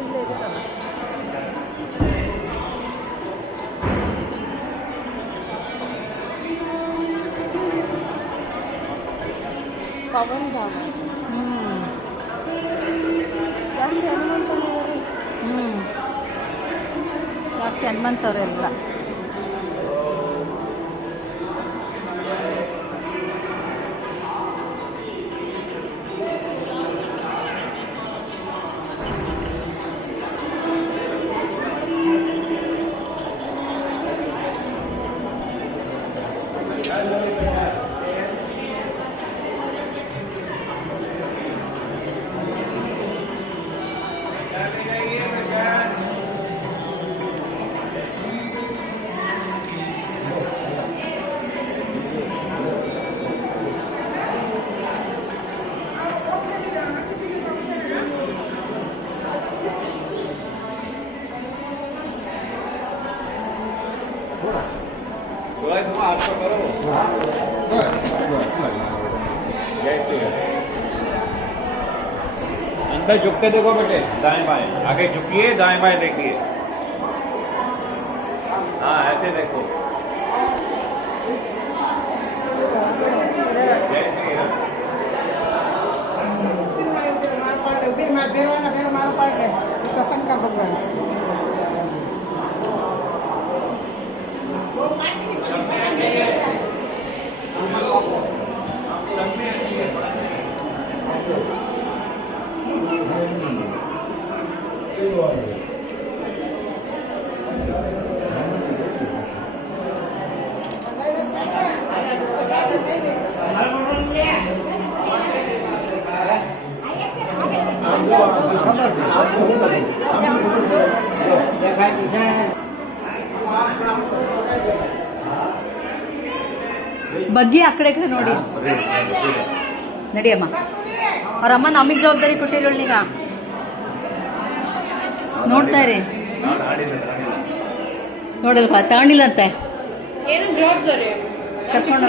ಇಲ್ಲೇ ಇದಾರಲ್ಲ. ಪವನ್ ಧಾಮ. ಜಾಸ್ತಿ ಹನುಮಂತನವರು. ಜಾಸ್ತಿ ಹನುಮಂತವರೆಲ್ಲ. अंदर झुकते देखो बेटे, दाएं बाएं, आगे झुकिए, दाएं बाएं देखिए। हाँ ऐसे देखो। शंकर भगवान से ಬಗ್ಗಿ ಆ ಕಡೆ ನೋಡಿ. ನಡಿಯಮ್ಮ. ಅವ್ರಮ್ಮ ನಮಗೆ ಜವಾಬ್ದಾರಿ ಕೊಟ್ಟಿರೋಳೀಗ. ನೋಡ್ತಾ ಇರಿ. ನೋಡಲ್ವಾ ತಗೊಂಡಿಲ್ಲಂತೆ. ಏನು ಜವಾಬ್ದಾರಿ ಕರ್ಕೊಂಡು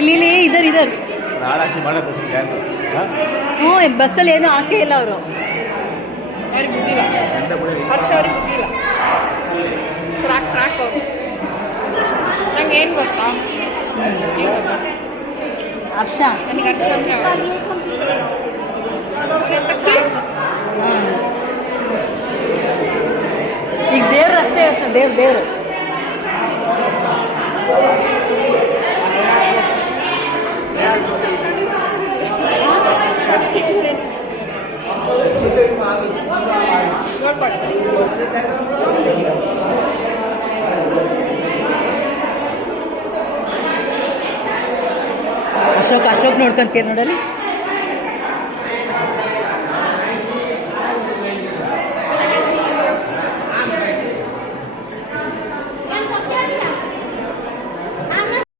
ಇಲ್ಲಿ ಇದರ್ ಇದರ್. ಹ್ಞೂ ಬಸ್ಸಲ್ಲಿ ಏನೂ ಹಾಕೇ ಇಲ್ಲ ಅವರು. ಯಾರಿಗೆ ಗೊತ್ತಿಲ್ಲ, ಹರ್ಷ ಅವ್ರಿಗೆ ಗೊತ್ತಿಲ್ಲ. ಟ್ರ್ಯಾಕ್ ಟ್ರ್ಯಾಕ್ ಅವರು. ನಂಗೆ ಏನು ಗೊತ್ತಾ, ಹರ್ಷ ನನಗೆ ಹರ್ಷ ಅಂದರೆ ಈಗ ದೇವ್ರು ಅಷ್ಟೇ ಅಷ್ಟೇ. ದೇವ್ರು ಅಶೋಕ್ ನೋಡ್ಕೊಂತೀರ ನೋಡಲಿ.